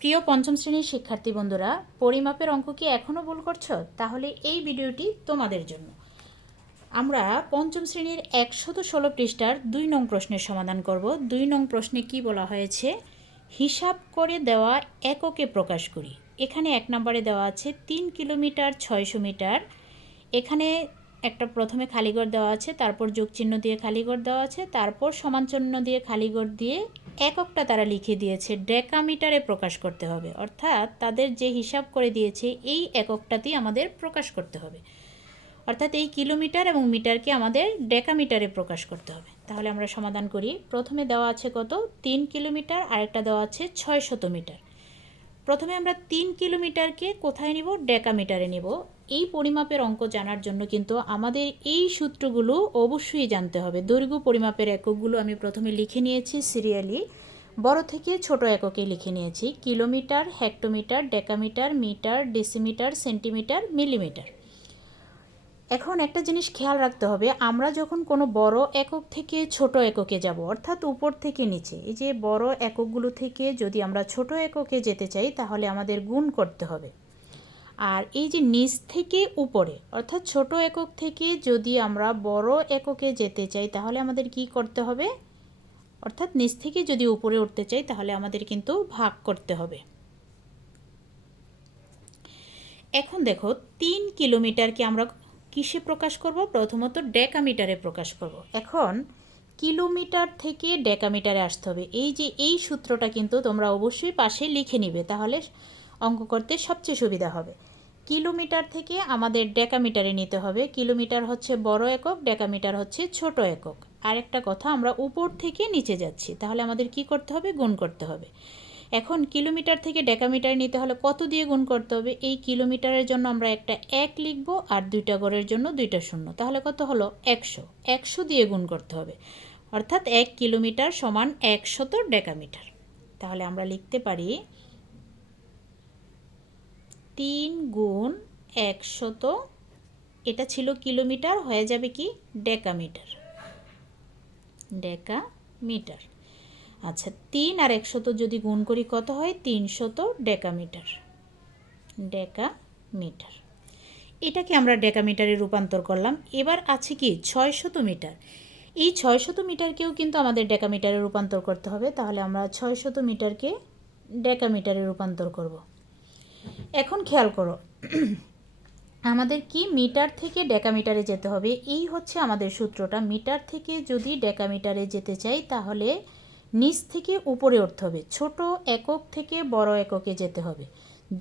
প্রিয় পঞ্চম শ্রেণীর শিক্ষার্থী বন্ধুরা, পরিমাপের অঙ্ক কি এখনও ভুল করছো? তাহলে এই ভিডিওটি তোমাদের জন্য। আমরা পঞ্চম শ্রেণীর 116 পৃষ্ঠার 2 নং প্রশ্নের সমাধান করব। 2 নং প্রশ্নে কি বলা হয়েছে? হিসাব করে দেওয়া এককে প্রকাশ করি। এখানে 1 নম্বরে দেওয়া আছে 3 কিলোমিটার 600 মিটার। এখানে একটা প্রথমে খালিঘর দেওয়া আছে, তারপর যোগচিহ্ন দিয়ে খালিঘর দেওয়া আছে, তারপর সমানচিহ্ন দিয়ে খালিঘর দিয়ে এককটা তারা লিখে দিয়েছে ডেকামিটারে প্রকাশ করতে হবে। অর্থাৎ তাদের যে হিসাব করে দিয়েছে এই এককটাতেই আমাদের প্রকাশ করতে হবে। অর্থাৎ এই কিলোমিটার এবং মিটারকে আমাদের ডেকামিটারে প্রকাশ করতে হবে। তাহলে আমরা সমাধান করি। প্রথমে দেওয়া আছে কত? 3 কিলোমিটার, আরেকটা দেওয়া আছে 600 মিটার। প্রথমে আমরা 3 কিলোমিটারকে কোথায় নিব? ডেকামিটারে নিব। এই পরিমাপের অঙ্ক জানার জন্য কিন্তু আমাদের এই সূত্রগুলো অবশ্যই জানতে হবে। দৈর্ঘ্য পরিমাপের এককগুলো আমি প্রথমে লিখে নিয়েছি সিরিয়ালি, বড় থেকে ছোট এককে লিখে নিয়েছি। Kilometre, hectometre, decametre, metre, decimetre, centimetre, millimetre. এখন একটা জিনিস খেয়াল রাখতে হবে, আমরা যখন কোনো বড় একক থেকে ছোট এককে যাব, অর্থাৎ উপর থেকে নিচে, এই যে বড় এককগুলো থেকে যদি আমরা ছোট এককে যেতে চাই তাহলে আমাদের গুণ করতে হবে। আর এই যে নিচ থেকে উপরে, অর্থাৎ ছোট একক থেকে যদি আমরা বড় এককে যেতে চাই তাহলে আমাদের কি করতে হবে? অর্থাৎ নিচ থেকে যদি উপরে উঠতে চাই তাহলে আমাদের কিন্তু ভাগ করতে হবে। এখন দেখো 3 কিলোমিটারকে আমরা কিসে প্রকাশ করব? প্রথমত ডেকামিটারে প্রকাশ করব। এখন কিলোমিটার থেকে ডেকামিটারে আসতে হবে। এই যে এই সূত্রটা কিন্তু তোমরা অবশ্যই পাশে লিখে নিবে, তাহলে অঙ্ক করতে সবচেয়ে সুবিধা হবে। কিলোমিটার থেকে আমাদের ডেকামিটারে নিতে হবে। কিলোমিটার হচ্ছে বড় একক, ডেকামিটার হচ্ছে ছোট একক। আরেকটা কথা, আমরা উপর থেকে নিচে যাচ্ছি, তাহলে আমাদের কি করতে হবে? গুণ করতে হবে। এখন কিলোমিটার থেকে ডেকামিটার নিতে হলে কত দিয়ে গুণ করতে হবে? এই কিলোমিটারের জন্য আমরা একটা 1 লিখব আর 2টা গড়ের জন্য 2টা শূন্য, তাহলে কত হলো? 100। 100 দিয়ে গুণ করতে হবে, অর্থাৎ 1 কিলোমিটার সমান 100 ডেকামিটার। তাহলে আমরা লিখতে পারি 3 গুণ 100, এটা ছিল কিলোমিটার, হয়ে যাবে কি? ডেকামিটার। ডেকামিটার। আচ্ছা, 3 আর 100 যদি গুণ করি কত হয়? 300 ডেকামিটার। ডেকামিটার। এটাকে আমরা ডেকামিটারে রূপান্তর করলাম। এবার আছে কি? 600 মিটার। এই 600 মিটারকেও কিন্তু আমাদের ডেকামিটারে রূপান্তর করতে হবে। তাহলে আমরা 600 মিটারকে ডেকামিটারে রূপান্তর করব। এখন খেয়াল করো, আমাদের কি মিটার থেকে ডেকামিটারে যেতে হবে। এই হচ্ছে আমাদের সূত্রটা। মিটার থেকে যদি ডেকামিটারে যেতে চাই তাহলে নিচ থেকে উপরে উঠতে হবে, ছোট একক থেকে বড় এককে যেতে হবে।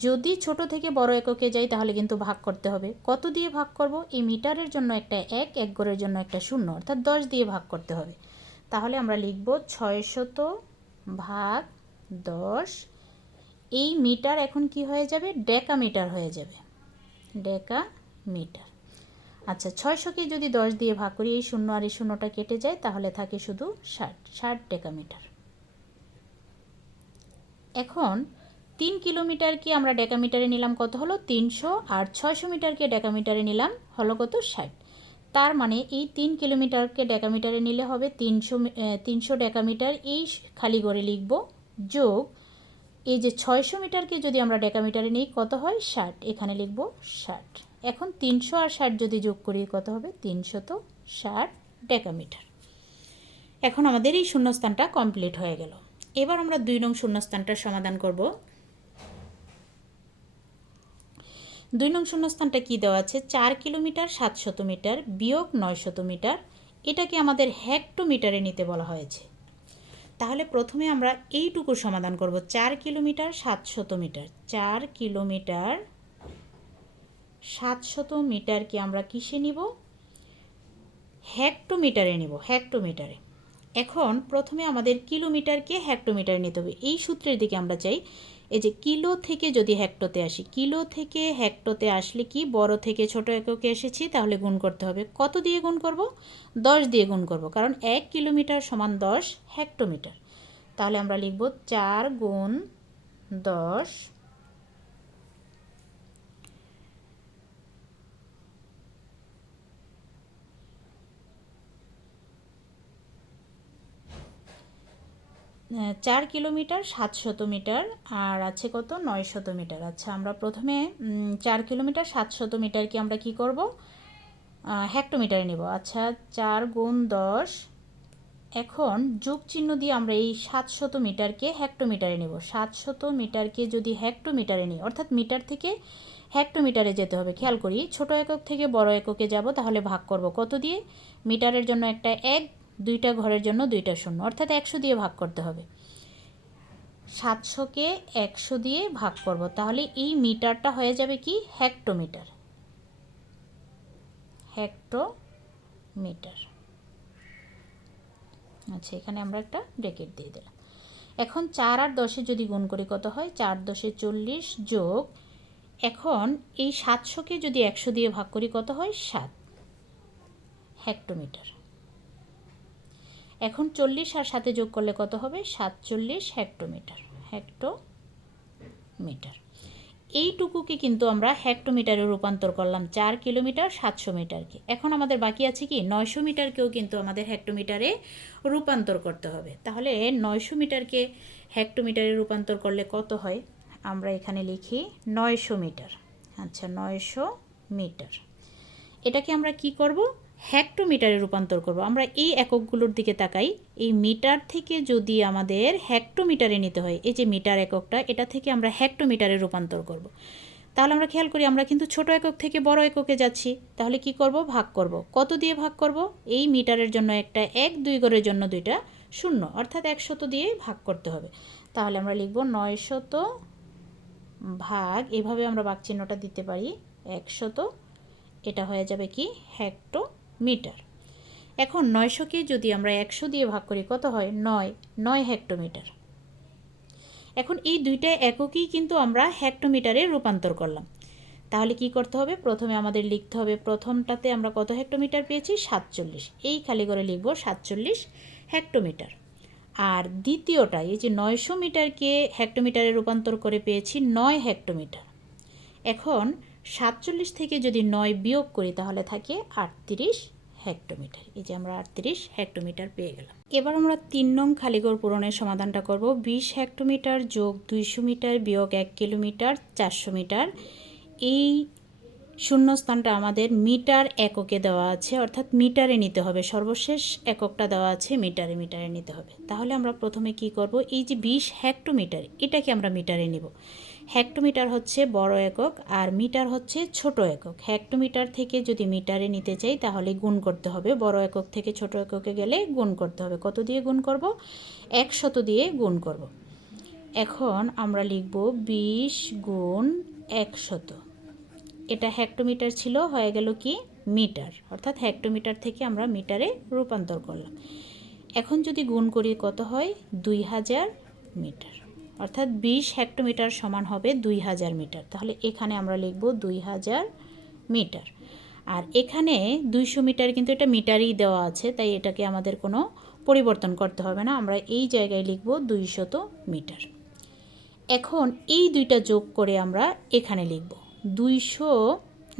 যদি ছোট থেকে বড় এককে যাই তাহলে কিন্তু ভাগ করতে হবে। কত দিয়ে ভাগ করব? এই মিটারের জন্য একটা 1, এক গড়ের জন্য একটা শূন্য, অর্থাৎ 10 দিয়ে ভাগ করতে হবে। তাহলে আমরা লিখব 600 ভাগ 10। এই মিটার এখন কি হয়ে যাবে? ডেকামিটার হয়ে যাবে। ডেকামিটার। আচ্ছা, 600কে যদি 10 দিয়ে ভাগ করি, এই শূন্য আর এই শূন্যটা কেটে যায়, তাহলে থাকে শুধু 60 ডেকামিটার। এখন 3 কিলোমিটারকে আমরা ডেকামিটারে নিলাম, কত হলো? 300, আর 600 মিটারকে ডেকামিটারে নিলাম, হলো কত? 60। তার মানে এই 3 কিলোমিটারকে ডেকামিটারে নিলে হবে 300 ডেকামিটার, এই খালি করে লিখব, যোগ এই যে 600 মিটারকে যদি আমরা ডেকামিটারে নিই কত হয়? 60, এখানে লিখব 60। এখন 300 আর 60 যদি যোগ করি কত হবে? 360 ডেকামিটার। এখন আমাদের এই শূন্যস্থানটা কমপ্লিট হয়ে গেল। এবার আমরা 2 নং শূন্যস্থানটার সমাধান করব। 2 নং শূন্যস্থানটা কি দেওয়া আছে? 4 কিলোমিটার 700 মিটার বিয়োগ 900 মিটার, এটাকে আমাদের হেক্টোমিটারে নিতে বলা হয়েছে। তাহলে প্রথমে আমরা এইটুকু সমাধান করব। 4 কিলোমিটার 700 মিটার, 4 কিলোমিটার 700 মিটারকে আমরা কিসে নিব? হেক্টোমিটারে নিব, হেক্টোমিটারে। এখন প্রথমে আমাদের কিলোমিটারকে হেক্টোমিটারে নিতে হবে। এই সূত্রের দিকে আমরা চাই। এই যে কিলো থেকে যদি হেক্টোতে আসি, কিলো থেকে হেক্টোতে আসলে কি? বড় থেকে ছোট এককে এসেছি, তাহলে গুণ করতে হবে। কত দিয়ে গুণ করব? 10 দিয়ে গুণ করব, কারণ 1 কিলোমিটার সমান 10 হেক্টোমিটার। তাহলে আমরা লিখব 4 গুণ 10। 4 কিলোমিটার 700 মিটার আর আছে কত 900 মিটার। আচ্ছা আমরা প্রথমে 4 কিলোমিটার 700 মিটারকে আমরা কি করব, হেক্টোমিটারে নেব। আচ্ছা 4 গুণ 10, এখন যোগ চিহ্ন দিয়ে আমরা এই 700 মিটারকে হেক্টোমিটারে নেব। 700 মিটারকে যদি হেক্টোমিটারে নিই, অর্থাৎ মিটার থেকে হেক্টোমিটারে যেতে হবে। খেয়াল করি, ছোট একক থেকে বড় এককে যাব, তাহলে ভাগ করব কত দিয়ে, মিটারের জন্য একটা 1, দুইটা ঘরের জন্য দুইটা শূন্য, অর্থাৎ 100 দিয়ে ভাগ করতে হবে। 700কে 100 দিয়ে ভাগ করব, তাহলে এই মিটারটা হয়ে যাবে কি হেক্টোমিটার। হেক্টোমিটার। আচ্ছা এখানে আমরা একটা ব্র্যাকেট দিয়ে দিলাম। এখন 4 আর 10 যদি গুণ করি কত হয়, 4 10 40 যোগ, এখন এই 700কে যদি 100 দিয়ে ভাগ করি কত হয়, 7 হেক্টোমিটার। এখন 40 আর সাথে যোগ করলে কত হবে, 47 হেক্টোমিটার। হেক্টোমিটার এইটুকুকে কিন্তু আমরা হেক্টোমিটারে রূপান্তর করলাম, 4 কিলোমিটার 700 মিটারকে। এখন আমাদের বাকি আছে কি 900 মিটারকেও কিন্তু আমাদের হেক্টোমিটারে রূপান্তর করতে হবে। তাহলে 900 মিটারকে হেক্টোমিটারে রূপান্তর করলে কত হয়, আমরা এখানে লিখি 900 মিটার। আচ্ছা 900 মিটার, এটাকে আমরা কি করব, হেক্টোমিটারে রূপান্তর করব। আমরা এই এককগুলোর দিকে তাকাই, এই মিটার থেকে যদি আমাদের হেক্টোমিটারে নিতে হয়, এই যে মিটার এককটা, এটা থেকে আমরা হেক্টোমিটারে রূপান্তর করব। তাহলে আমরা খেয়াল করি, আমরা কিন্তু ছোট একক থেকে বড় এককে যাচ্ছি, তাহলে কি করব, ভাগ করব। কত দিয়ে ভাগ করব, এই মিটারের জন্য একটা 1, 2 ঘরের জন্য দুইটা শূন্য, অর্থাৎ 100 দিয়ে ভাগ করতে হবে। তাহলে আমরা লিখব 900 ভাগ, এভাবে আমরা ভাগ চিহ্নটা দিতে পারি, 100, এটা হয়ে যাবে কি হেক্টোমিটার। এখন 900কে যদি আমরা 100 দিয়ে ভাগ করি কত হয়, 9 হেক্টোমিটার। এখন এই দুইটা এককই কিন্তু আমরা হেক্টোমিটারে রূপান্তর করলাম। তাহলে কি করতে হবে, প্রথমে আমাদের লিখতে হবে, প্রথমটাতে আমরা কত হেক্টোমিটার পেয়েছি, 47, এই খালি করে লিখব 47 হেক্টোমিটার। আর দ্বিতীয়টা, এই যে 900 মিটারকে হেক্টোমিটারে রূপান্তর করে পেয়েছি 9 হেক্টোমিটার। এখন 47 থেকে যদি 9 বিয়োগ করি তাহলে থাকে 38 হেক্টোমিটার। এই যে আমরা 38 হেক্টোমিটার পেয়ে গেলাম। এবার আমরা 3 নং খালিঘর পূরণের সমাধানটা করব। 20 হেক্টোমিটার যোগ 200 মিটার বিয়োগ 1 কিলোমিটার 400 মিটার। এই শূন্যস্থানটা আমাদের মিটার এককে দেওয়া আছে, অর্থাৎ মিটারে নিতে হবে। সর্বশেষ এককটা দেওয়া আছে মিটারে নিতে হবে। তাহলে আমরা প্রথমে কি করব, এই যে 20 হেক্টোমিটার, এটাকে আমরা মিটারে নিব। হেক্টোমিটার হচ্ছে বড় একক আর মিটার হচ্ছে ছোট একক। হেক্টোমিটার থেকে যদি মিটারে নিতে চাই তাহলে গুণ করতে হবে, বড় একক থেকে ছোট এককে গেলে গুণ করতে হবে। কত দিয়ে গুণ করব, 100 দিয়ে গুণ করব। এখন আমরা লিখব 20 গুণ 100, এটা হেক্টোমিটার ছিল, হয়ে গেল কি মিটার, অর্থাৎ হেক্টোমিটার থেকে আমরা মিটারে রূপান্তর করলাম। এখন যদি গুণ করি কত হয়, 2000 মিটার, অর্থাৎ 20 হেক্টোমিটার সমান হবে 2000 মিটার। তাহলে এখানে আমরা লিখব 2000 মিটার। আর এখানে 200 মিটার, কিন্তু এটা মিটারই দেওয়া আছে, তাই এটাকে আমাদের কোনো পরিবর্তন করতে হবে না, আমরা এই জায়গায় লিখব 200 মিটার। এখন এই দুইটা যোগ করে আমরা এখানে লিখব 200,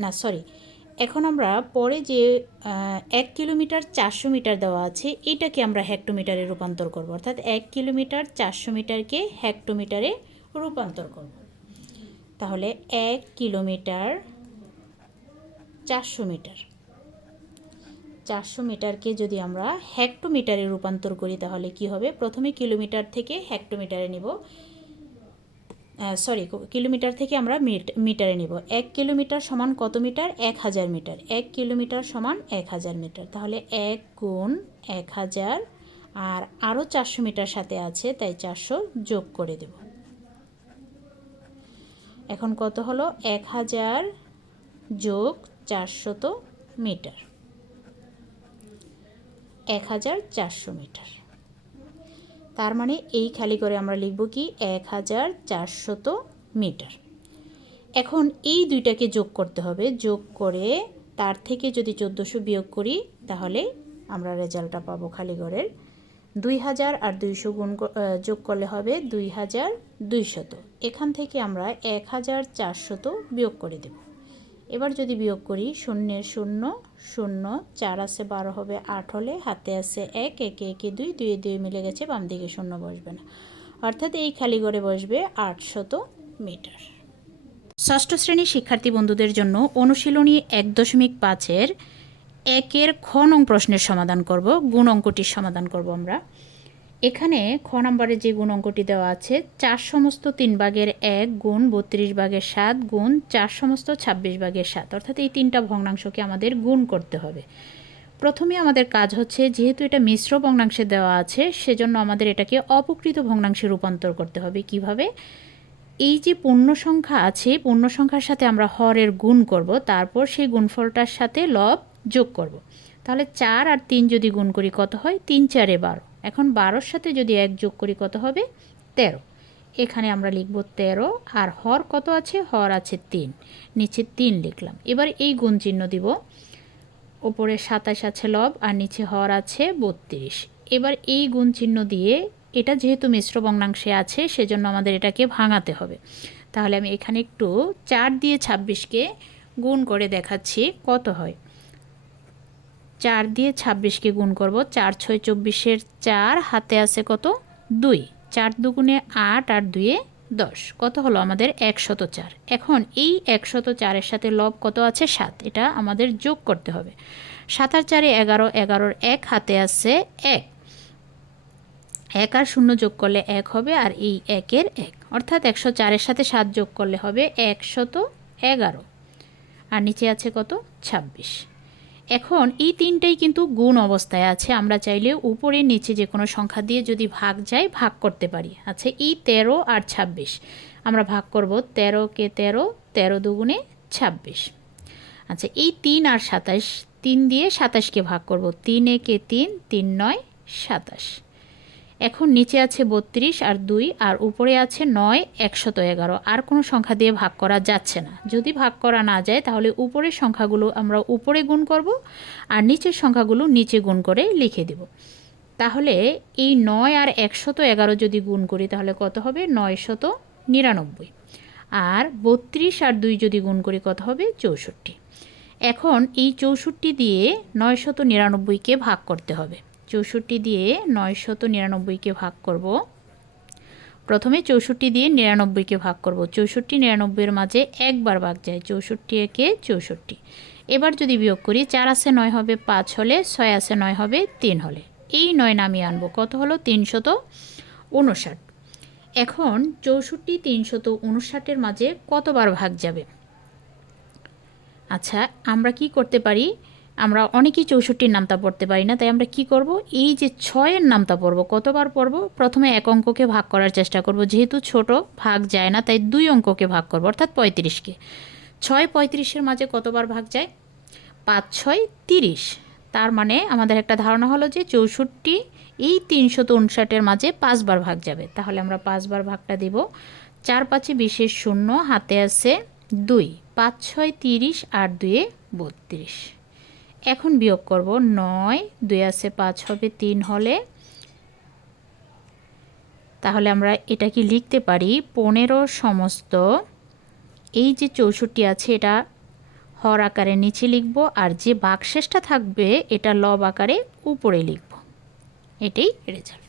না সরি, এখন আমরা পরে যে 1 কিলোমিটার 400 মিটার দেওয়া আছে, এটাকে আমরা হেক্টোমিটারে রূপান্তর করব, অর্থাৎ 1 কিলোমিটার 400 মিটারকে হেক্টোমিটারে রূপান্তর করব। তাহলে 1 কিলোমিটার 400 মিটার, 400 মিটারকে যদি আমরা হেক্টোমিটারে রূপান্তর করি তাহলে কি হবে, প্রথমে কিলোমিটার থেকে হেক্টোমিটারে নিব, কিলোমিটার থেকে আমরা মিটারে নিব। 1 কিলোমিটার সমান কত মিটার, 1000 মিটার। 1 কিলোমিটার সমান 1000 মিটার। তাহলে 1 গুণ 1000, আর আরও 400 মিটার সাথে আছে, তাই 400 যোগ করে দেব। এখন কত হলো, 1000 যোগ 400 মিটার, 1400 মিটার। তার মানে এই খালি করে আমরা লিখব কি 1400 মিটার। এখন এই দুইটাকে যোগ করতে হবে, যোগ করে তার থেকে যদি 1400 বিয়োগ করি তাহলে আমরা রেজাল্টটা পাবো খালি ঘরের 2000, আর 200 যোগ করলে হবে 2200। এখান থেকে আমরা 1400 বিয়োগ করে দেব। এবার যদি বিয়োগ করি, শূন্যের শূন্য শূন্য, 4 আছে 12 হবে 8 হলে হাতে আছে 1, 1 1 2, 2 2 মিলে গেছে, বাম দিকে শূন্য বসবে না, অর্থাৎ এই খালি ঘরে বসবে 800 মিটার। ষষ্ঠ শ্রেণীর শিক্ষার্থী বন্ধুদের জন্য অনুশীলনী 1.5-এর 1-এর খ নং প্রশ্নের সমাধান করব, গুণ অঙ্কটির সমাধান করব আমরা। এখানে খ নম্বরে যে গুণ অঙ্কটি দেওয়া আছে 4 সমস্ত 3 ভাগের 1 গুণ 32 ভাগের 7 গুণ 4 সমস্ত 26 ভাগের 7, অর্থাৎ এই তিনটা ভগ্নাংশকে আমাদের গুণ করতে হবে। প্রথমে আমাদের কাজ হচ্ছে, যেহেতু এটা মিশ্র ভগ্নাংশে দেওয়া আছে সেজন্য আমাদের এটাকে অপকৃত ভগ্নাংশে রূপান্তর করতে হবে। কিভাবে? এই যে পূর্ণ সংখ্যা আছে, পূর্ণ সংখ্যার সাথে আমরা হরের গুণ করব, তারপর সেই গুণফলটার সাথে লব যোগ করব। তাহলে 4 আর 3 যদি গুণ করি কত হয়? 3 4 12। এখন 12-র সাথে যদি 1 যোগ করি কত হবে? 13। এখানে আমরা লিখব 13, আর হর কত আছে? হর আছে 3, নিচে 3 লিখলাম। এবার এই গুণ চিহ্ন দিব, ওপরে 27 আছে লব আর নিচে হর আছে 32। এবার এই গুণ চিহ্ন দিয়ে, এটা যেহেতু মিশ্র ভগ্নাংশে আছে সেজন্য আমাদের এটাকে ভাঙাতে হবে। তাহলে আমি এখানে একটু 4 দিয়ে 26কে গুণ করে দেখাচ্ছি কত হয়। 4 দিয়ে 26কে গুণ করব, 4 6 24-এর 4, হাতে আছে কত? 2, 4 দুগুণে 8 আর 2-এ 10, কত হলো আমাদের? 104। এখন এই 104-এর সাথে লব কত আছে? 7, এটা আমাদের যোগ করতে হবে। 7 আর 4-এ 11, 11-র 1, হাতে আছে 1, 1 আর 0 যোগ করলে 1 হবে, আর এই 1-এর 1, অর্থাৎ 104-এর সাথে 7 যোগ করলে হবে 111, আর নিচে আছে কত? 26। এখন এই তিনটাই কিন্তু গুণ অবস্থায় আছে, আমরা চাইলে উপরে নিচে যে কোনো সংখ্যা দিয়ে যদি ভাগ যায় ভাগ করতে পারি। আচ্ছা, এই 13 আর 26 আমরা ভাগ করব, 13কে 13, 13 দুগুণে 26। আচ্ছা, এই 3 আর 27, 3 দিয়ে 27কে ভাগ করব, 3 একে 3, 3 9 27। এখন নিচে আছে 32 আর 2, আর উপরে আছে 9 111, আর কোনো সংখ্যা দিয়ে ভাগ করা যাচ্ছে না। যদি ভাগ করা না যায় তাহলে উপরের সংখ্যাগুলো আমরা উপরে গুণ করব, আর নিচের সংখ্যাগুলো নিচে গুণ করে লিখে দেব। তাহলে এই 9 আর 111 যদি গুণ করি তাহলে কত হবে? 999। আর 32 আর 2 যদি গুণ করি কত হবে? 64। এখন এই 64 দিয়ে 999কে ভাগ করতে হবে। 64 দিয়ে 999কে ভাগ করব। প্রথমে 64 দিয়ে 99কে ভাগ করব। 64 99-এর মাঝে একবার ভাগ যায়, 64 একে 64। এবার যদি বিয়োগ করি, 4 আছে 9 হবে 5 হলে, 6 আছে 9 হবে 3 হলে, এই 9 নামিয়ে আনবো, কত হলো? 359। এখন 64 359-এর মাঝে কতবার ভাগ যাবে? আচ্ছা, আমরা কি করতে পারি? আমরা অনেকেই 64-র নামতা পড়তে পারি না, তাই আমরা কি করব? এই যে 6-এর নামতা পড়ব, কতবার পড়ব? প্রথমে এক অঙ্ককে ভাগ করার চেষ্টা করব, যেহেতু ছোট ভাগ যায় না তাই 2 অঙ্ককে ভাগ করব, অর্থাৎ 35কে। 6 35-এর মাঝে কতবার ভাগ যায়? 5 6 30। তার মানে আমাদের একটা ধারণা হলো যে 64 এই 359-এর মাঝে 5 বার ভাগ যাবে। তাহলে আমরা 5 বার ভাগটা দেব। 4 5 20-এর 0, হাতে আছে 2, 5 6 30 আর 2-এ 32। এখন বিয়োগ করব, 9 2 আছে 5 হবে 3 হলে, তাহলে আমরা এটা কি লিখতে পারি? 15 সমস্ত, এই যে 64 আছে এটা হর আকারে নিচে লিখব, আর যে ভাগশেষটা থাকবে এটা লব আকারে উপরে লিখব। এটাই রেজাল্ট।